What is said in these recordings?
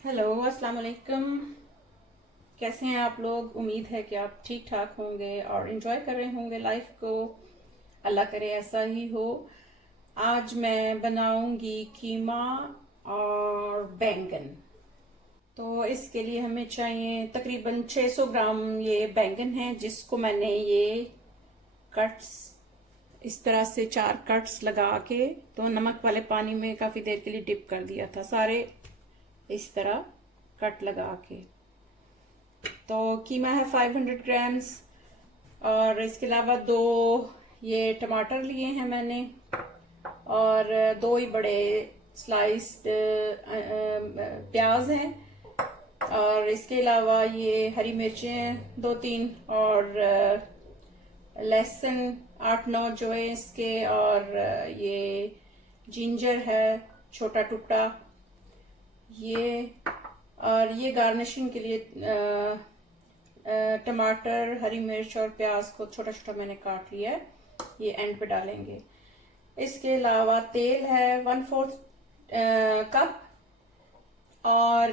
Hello, अस्सलाम वालेकुम। कैसे हैं आप लोग? उम्मीद है कि आप ठीक ठाक होंगे और इन्जॉय कर रहे होंगे लाइफ को। अल्लाह करे ऐसा ही हो। आज मैं बनाऊंगी कीमा और बैंगन। तो इसके लिए हमें चाहिए तकरीबन 600 ग्राम ये बैंगन है, जिसको मैंने ये कट्स इस तरह से 4 कट्स लगा के तो नमक वाले पानी में काफ़ी देर के लिए डिप कर दिया था, सारे इस तरह कट लगा के। तो कीमा है 500 ग्राम्स। और इसके अलावा दो ये टमाटर लिए हैं मैंने, और दो ही बड़े स्लाइस्ड प्याज हैं। और इसके अलावा ये हरी मिर्चें 2-3, और लहसुन 8-9 जो है इसके, और ये जिंजर है छोटा टुकड़ा ये। और ये गार्निशिंग के लिए टमाटर, हरी मिर्च और प्याज को छोटा छोटा मैंने काट लिया है, ये एंड पे डालेंगे। इसके अलावा तेल है 1/4 कप, और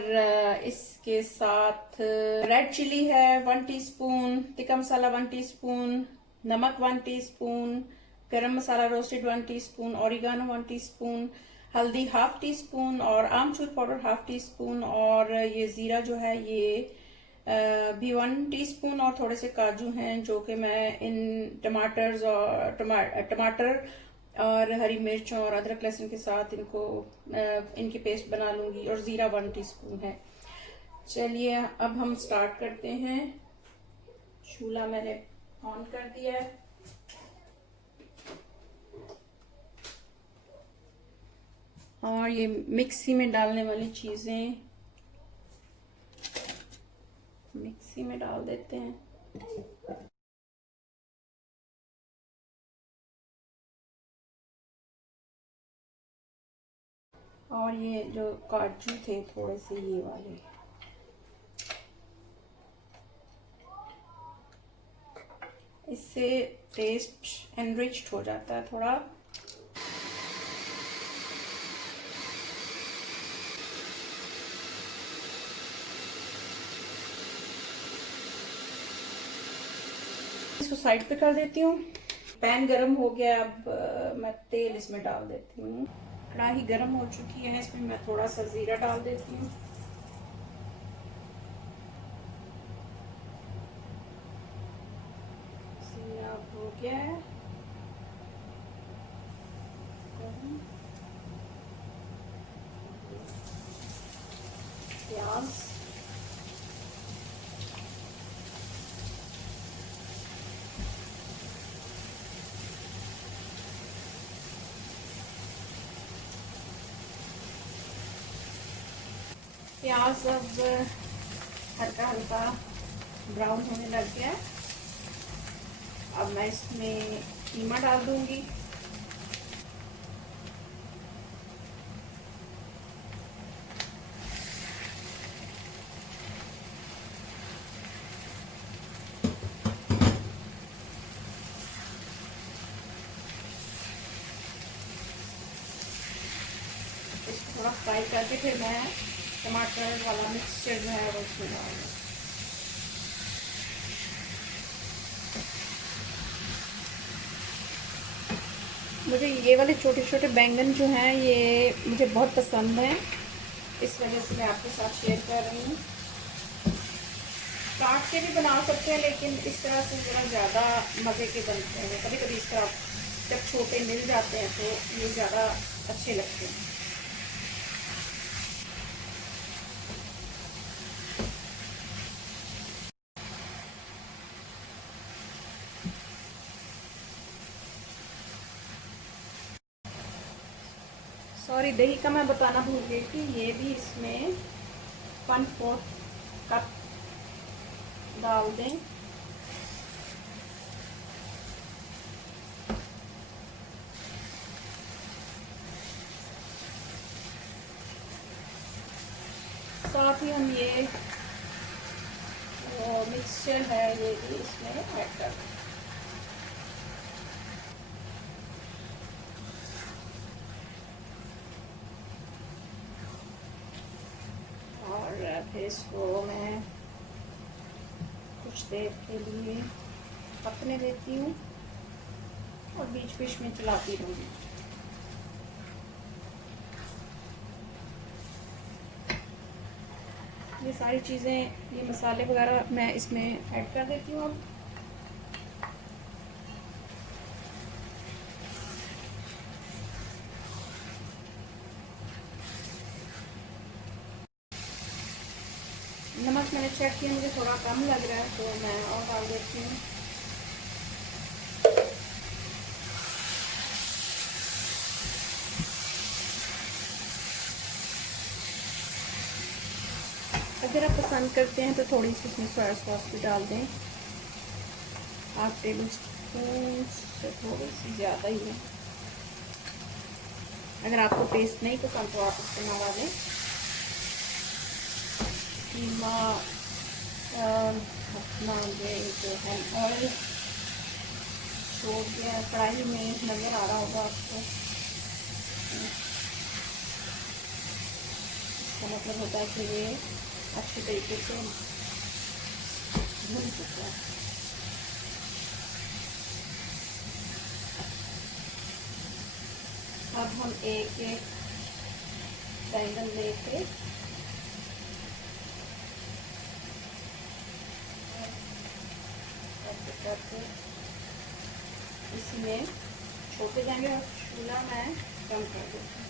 इसके साथ रेड चिली है 1 टीस्पून, तिक्का मसाला 1 टीस्पून, नमक 1 टीस्पून, गरम मसाला रोस्टेड 1 टीस्पून, ऑरिगानो 1 टीस्पून, हल्दी 1/2 टीस्पून, और आमचूर पाउडर 1/2 टीस्पून, और ये जीरा जो है ये भी 1 टीस्पून, और थोड़े से काजू हैं जो कि मैं इन टमाटर और हरी मिर्च और अदरक लहसुन के साथ इनकी पेस्ट बना लूंगी, और जीरा 1 टीस्पून है। चलिए अब हम स्टार्ट करते हैं। चूल्हा मैंने ऑन कर दिया है। और ये मिक्सी में डालने वाली चीजें मिक्सी में डाल देते हैं। और ये जो काजू थे थोड़े से ये वाले, इससे टेस्ट एनरिच्ड हो जाता है थोड़ा। इसको साइड पे कर देती हूँ। पैन गरम हो गया, अब मैं तेल इसमें डाल देती हूँ। कढ़ाई गरम हो चुकी है, इसमें मैं थोड़ा सा जीरा डाल देती हूँ। जीरा हो गया है प्याज, प्याज अब हल्का हल्का ब्राउन होने लग गया है। अब मैं इसमें कीमा डाल दूंगी। इसको थोड़ा फ्राई करके फिर मैं टमाटर वाला मिक्सचर जो है वो इसमें डालूंगी। मुझे ये वाले छोटे छोटे बैंगन जो हैं ये मुझे बहुत पसंद हैं, इस वजह से मैं आपके साथ शेयर कर रही हूँ। काट के भी बना सकते हैं, लेकिन इस तरह से ज़रा ज़्यादा मज़े के बनते हैं। कभी कभी इस तरह जब छोटे मिल जाते हैं तो ये ज़्यादा अच्छे लगते हैं। सॉरी, दही का मैं बताना भूल गई कि ये भी इसमें 1/4 कप डाल दें। साथ ही हम ये मिक्सचर है ये भी इसमें ऐड कर दें। इसको मैं कुछ देर के लिए पकने देती हूँ और बीच बीच में चलाती रहूँगी। ये सारी चीज़ें, ये मसाले वगैरह मैं इसमें ऐड कर देती हूँ अब। नमक मैंने चेक किया, मुझे थोड़ा कम लग रहा है तो मैं और डाल देती हूँ। अगर आप पसंद करते हैं तो थोड़ी सी इसमें सोया सॉस भी डाल दें। 1/2 टेबल स्पून से थोड़ी सी ज़्यादा ही है। अगर आपको टेस्ट नहीं पसंद तो आप इससे मंगा लें। कीमा अपना ये जो है ऑयल छोड़ दिया कढ़ाई में, नज़र आ रहा होगा आपको। इसका मतलब होता है कि ये अच्छे तरीके से भून चुका है। अब हम एक एक बैंगन लेके करके इसमें छोटे जाएंगे और चूल्हा मैं कम कर देती हूँ।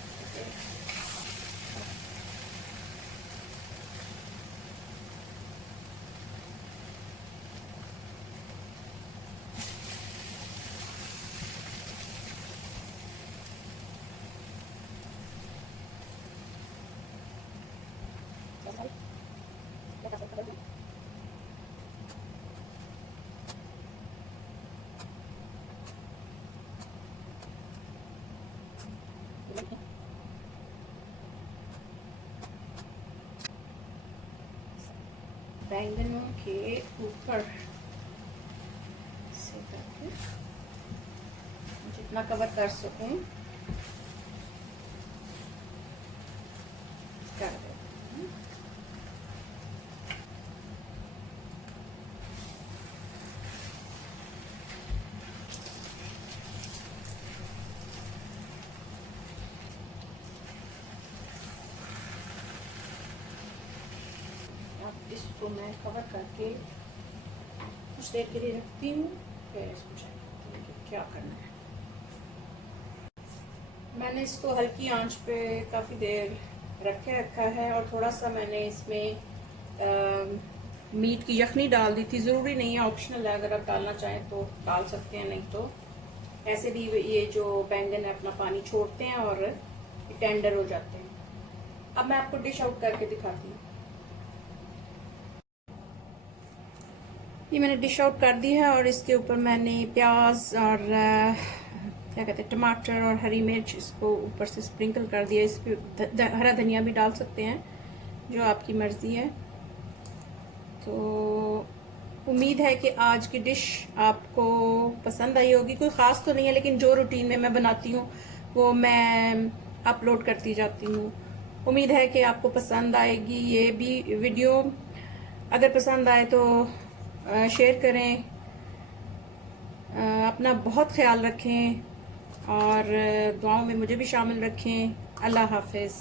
बैंगनों के ऊपर से करके जितना कवर कर सकूं कर देती हूँ। अब इसको मैं कवर करके कुछ देर के लिए रखती हूँ, फिर इसको चेक करती हूँ कि क्या करना है। मैंने इसको हल्की आंच पे काफ़ी देर रखा है और थोड़ा सा मैंने इसमें मीट की यखनी डाल दी थी। ज़रूरी नहीं है, ऑप्शनल है, अगर आप डालना चाहें तो डाल सकते हैं, नहीं तो ऐसे भी ये जो बैंगन है अपना पानी छोड़ते हैं और टेंडर हो जाते हैं। अब मैं आपको डिश आउट करके दिखाती हूँ। ये मैंने डिश आउट कर दी है और इसके ऊपर मैंने प्याज और क्या कहते हैं टमाटर और हरी मिर्च इसको ऊपर से स्प्रिंकल कर दिया। इस पर हरा धनिया भी डाल सकते हैं, जो आपकी मर्ज़ी है। तो उम्मीद है कि आज की डिश आपको पसंद आई होगी। कोई ख़ास तो नहीं है, लेकिन जो रूटीन में मैं बनाती हूँ वो मैं अपलोड करती जाती हूँ। उम्मीद है कि आपको पसंद आएगी ये भी वीडियो। अगर पसंद आए तो शेयर करें, अपना बहुत ख्याल रखें और दुआओं में मुझे भी शामिल रखें। अल्लाह हाफिज़।